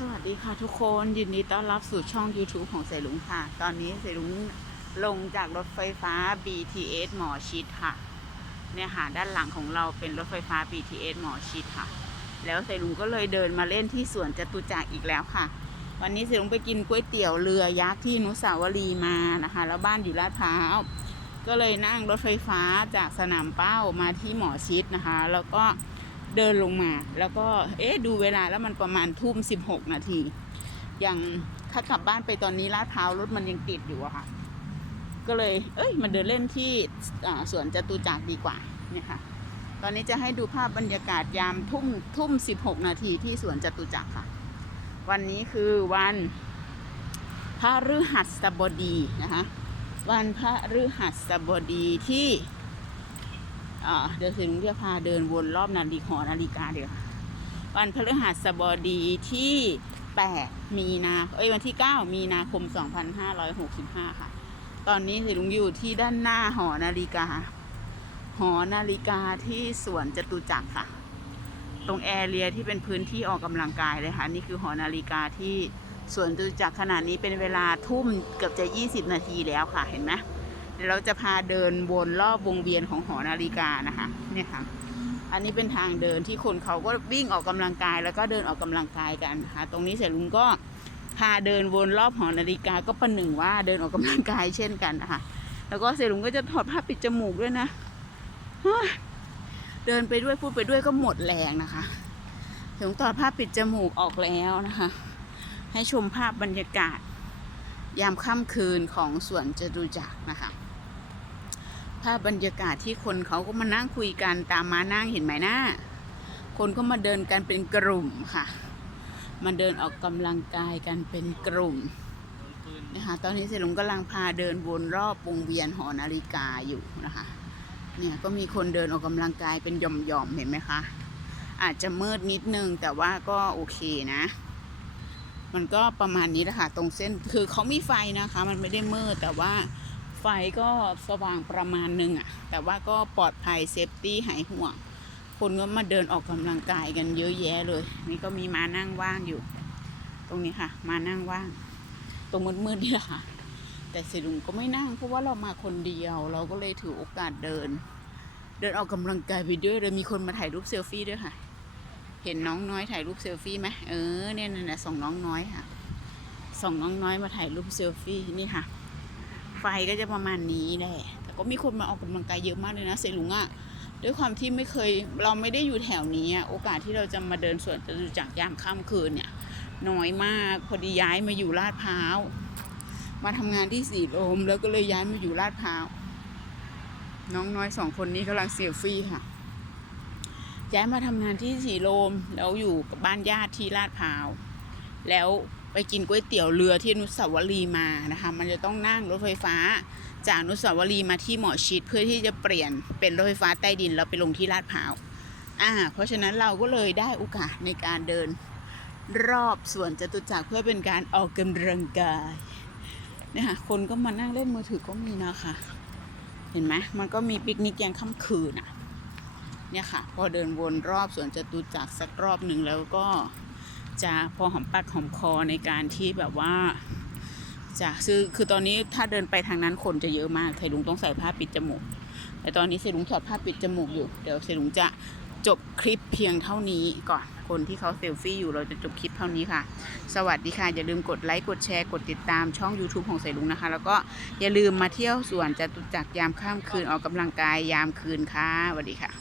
สวัสดีค่ะทุกคนยินดีต้อนรับสู่ช่อง YouTube ของเสลุงค่ะ ตอนนี้เสลุงลงจากรถไฟฟ้า BTS หมอชิดค่ะ เนี่ยค่ะด้านหลังของเราเป็นรถไฟฟ้า BTS หมอชิดค่ะ แล้วเสลุงก็เลยเดินมาเล่นที่สวนจตุจักรอีกแล้วค่ะ วันนี้เสลุงไปกินก๋วยเตี๋ยวเรือยักษ์ที่นุสาวรีย์มานะคะ แล้วบ้านอยู่ลาดพร้าวก็เลยนั่งรถไฟฟ้าจากสนามเป้ามาที่หมอชิดนะคะ แล้วก็ เดินลงมา แล้วก็เอ๊ะดูเวลาแล้วมันประมาณทุ่มสิบหกนาที อย่างถ้ากลับบ้านไปตอนนี้ลาดพร้าวรถมันยังติดอยู่อะค่ะ ก็เลย เอ้ยมาเดินเล่นที่สวนจตุจักรดีกว่าเนี่ยค่ะ ตอนนี้จะให้ดูภาพบรรยากาศยามทุ่มทุ่มสิบหกนาทีที่สวนจตุจักรค่ะ วันนี้คือวันพระฤหัสบดีนะคะ วันพระฤหัสบดีที่ เดี๋ยวถึงจะพาเดินวนรอบนาฬิกาหอนาฬิกาเดี๋ยววันพฤหัสบดีที่ 8 มีนา เอ้ยวันที่ 9 มีนาคม 2565 ค่ะ ตอนนี้สิลุงอยู่ที่ด้านหน้าหอนาฬิกา หอนาฬิกาที่สวนจตุจักรค่ะ ตรงแอเรียที่เป็นพื้นที่ออกกำลังกายเลยค่ะ นี่คือหอนาฬิกาที่สวนจตุจักรขนาดนี้เป็นเวลาทุ่มเกือบจะ 20 นาทีแล้วค่ะ เห็นไหม เดี๋ยวเราจะพาเดินวนรอบวงเวียนของหอนาฬิกานะคะเนี่ยค่ะ อันนี้เป็นทางเดินที่คนเขาก็วิ่งออกกำลังกาย แล้วก็เดินออกกำลังกายกันนะคะตรงนี้เสร็จลุงก็พาเดินวนรอบหอนาฬิกาก็ประหนึ่งว่าเดินออกกำลังกายเช่นกันนะคะแล้วก็เสร็จลุงก็จะถอดผ้าปิดจมูกด้วยนะเดินไปด้วยพูดไปด้วยก็หมดแรงนะคะ ถึงถอดผ้าปิดจมูกออกแล้วนะคะ ให้ชมภาพบรรยากาศ ยามค่ำคืนของสวนจตุจักรนะคะาพบรรยากาศที่คนเขาก็มานั่งคุยกันตามมานั่งเห็นไหมนะคนก็มาเดินกันเป็นกลุ่มค่ะ มาเดินออกกำลังกายกันเป็นกลุ่มนะคะตอนนี้เสลุงกำลังพาเดินวนรอบวงเวียนหอนาฬิกาอยู่นะคะ เนี่ยก็มีคนเดินออกกำลังกายเป็นหย่อมๆเห็นไหมคะ อาจจะมืดนิดนึงแต่ว่าก็โอเคนะ มันก็ประมาณนี้แหละค่ะตรงเส้นคือเขามีไฟนะคะ มันไม่ได้มืดแต่ว่า ฟก็สว่างประมาณหนึ่งอะแต่ว่าก็ปลอดภัยเซฟตี้หายห่วง คนก็มาเดินออกกำลังกายกันเยอะแยะเลย นี่ก็มีมานั่งว่างอยู่ ตรงนี้ค่ะ มานั่งว่าง ตรงมืดๆนี่แหละค่ะ แต่เสลุงก็ไม่นั่งเพราะว่าเรามาคนเดียว เราก็เลยถือโอกาสเดิน เดินออกกำลังกายไปด้วยเลยมีคนมาถ่ายรูปเซลฟี่ด้วยค่ะ เห็นน้องน้อยถ่ายรูปเซลฟี่ไหมเออเนี่ยนั่นนะส่งน้องน้อยค่ะส่งน้องน้อยมาถ่ายรูปเซลฟี่นี่ค่ะ ไฟก็จะประมาณนี้แหละ แต่ก็มีคนมาออกกำลังกายเยอะมากเลยนะเซลุงอะด้วยความที่ไม่เคยเราไม่ได้อยู่แถวนี้โอกาสที่เราจะมาเดินสวนจตุจักรยามค่ำคืนเนี่ย น้อยมากพอดีย้ายมาอยู่ลาดพร้าวมาทำงานที่สีลมแล้วก็เลยย้ายมาอยู่ลาดพร้าวน้องน้อยสองคนนี้กำลังเซลฟี่ค่ะย้ายมาทำงานที่สีลมแล้วอยู่กับบ้านญาติที่ลาดพร้าวแล้ว ไปกินก๋วยเตี๋ยวเรือที่อนุสาวรีย์มานะคะ มันจะต้องนั่งรถไฟฟ้า จากอนุสาวรีย์มาที่หมอชิดเพื่อที่จะเปลี่ยนเป็นรถไฟฟ้าใต้ดินแล้วไปลงที่ลาดพร้าวอ่าเพราะฉะนั้นเราก็เลยได้โอกาสในการเดินรอบสวนจตุจักรเพื่อเป็นการออกกำลังกายเนี่ยค่ะคนก็มานั่งเล่นมือถือก็มีนะคะเห็นไหมมันก็มีปิกนิกยามค่ำคืนอะเนี่ยค่ะ พอเดินวนรอบสวนจตุจักรสักรอบหนึ่งแล้วก็ จะพอหอมปากหอมคอในการที่แบบว่าจะซื้อคือตอนนี้ถ้าเดินไปทางนั้นคนจะเยอะมากไทลุงต้องใส่ผ้าปิดจมูก แต่ตอนนี้เซลุงถอดผ้าปิดจมูกอยู่ เดี๋ยวเซลุงจะจบคลิปเพียงเท่านี้ก่อน คนที่เขาเซลฟี่อยู่เราจะจบคลิปเท่านี้ค่ะ สวัสดีค่ะ อย่าลืมกดไลค์ กดแชร์ กดติดตามช่อง YouTube ของเซลุงนะคะ แล้วก็อย่าลืมมาเที่ยวสวนจตุจักรยามค่ำคืนออกกำลังกายยามคืนค่ะสวัสดีค่ะ